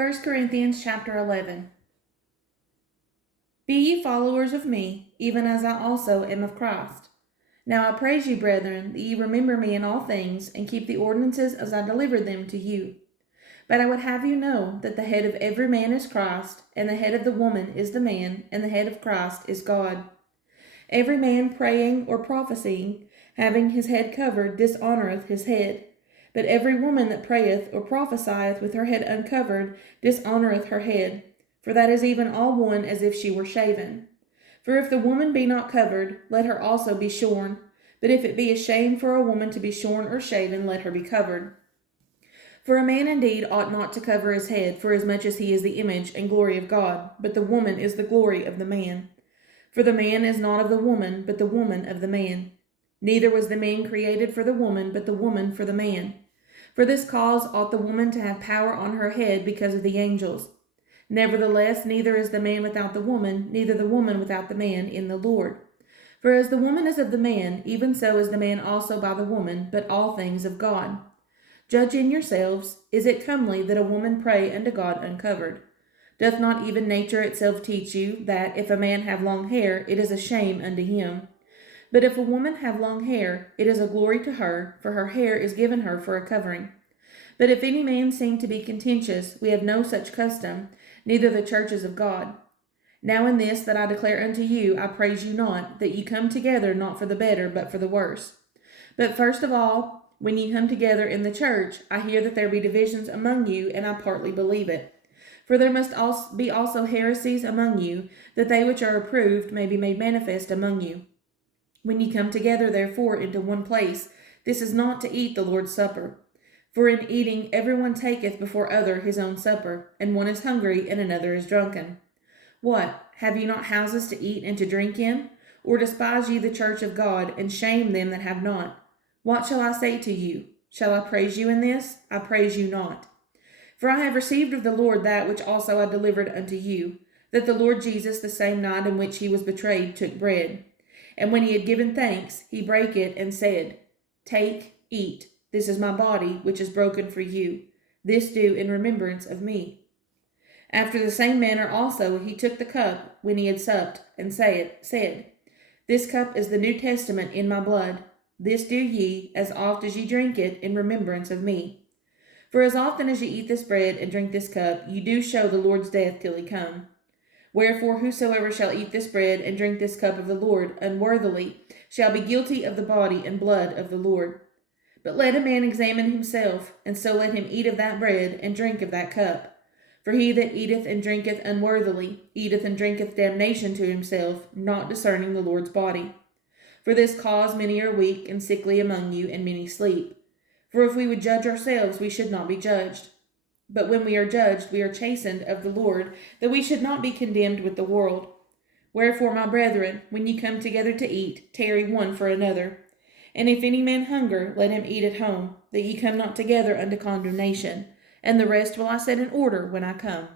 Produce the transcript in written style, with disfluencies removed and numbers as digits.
1 Corinthians chapter 11. Be ye followers of me, even as I also am of Christ. Now I praise you, brethren, that ye remember me in all things, and keep the ordinances as I delivered them to you. But I would have you know that the head of every man is Christ, and the head of the woman is the man, and the head of Christ is God. Every man praying or prophesying, having his head covered, dishonoureth his head. But every woman that prayeth or prophesieth with her head uncovered dishonoureth her head, for that is even all one as if she were shaven. For if the woman be not covered, let her also be shorn. But if it be a shame for a woman to be shorn or shaven, let her be covered. For a man indeed ought not to cover his head, forasmuch as he is the image and glory of God, but the woman is the glory of the man. For the man is not of the woman, but the woman of the man. Neither was the man created for the woman, but the woman for the man. For this cause ought the woman to have power on her head because of the angels. Nevertheless, neither is the man without the woman, neither the woman without the man in the Lord. For as the woman is of the man, even so is the man also by the woman, but all things of God. Judge in yourselves, is it comely that a woman pray unto God uncovered? Doth not even nature itself teach you, that if a man have long hair, it is a shame unto him? But if a woman have long hair, it is a glory to her, for her hair is given her for a covering. But if any man seem to be contentious, we have no such custom, neither the churches of God. Now in this that I declare unto you, I praise you not, that ye come together not for the better, but for the worse. But first of all, when ye come together in the church, I hear that there be divisions among you, and I partly believe it. For there must be also heresies among you, that they which are approved may be made manifest among you. When ye come together therefore into one place, this is not to eat the Lord's Supper. For in eating every one taketh before other his own supper, and one is hungry, and another is drunken. What, have ye not houses to eat and to drink in? Or despise ye the church of God, and shame them that have not? What shall I say to you? Shall I praise you in this? I praise you not. For I have received of the Lord that which also I delivered unto you, that the Lord Jesus, the same night in which he was betrayed, took bread. And when he had given thanks, he brake it, and said, Take, eat, this is my body, which is broken for you. This do in remembrance of me. After the same manner also he took the cup, when he had supped, and said, This cup is the New Testament in my blood. This do ye, as oft as ye drink it, in remembrance of me. For as often as ye eat this bread and drink this cup, ye do show the Lord's death till he come. Wherefore whosoever shall eat this bread and drink this cup of the Lord unworthily shall be guilty of the body and blood of the Lord. But let a man examine himself, and so let him eat of that bread and drink of that cup. For he that eateth and drinketh unworthily eateth and drinketh damnation to himself, not discerning the Lord's body. For this cause many are weak and sickly among you, and many sleep. For if we would judge ourselves, we should not be judged. But when we are judged, we are chastened of the Lord, that we should not be condemned with the world. Wherefore, my brethren, when ye come together to eat, tarry one for another. And if any man hunger, let him eat at home, that ye come not together unto condemnation. And the rest will I set in order when I come.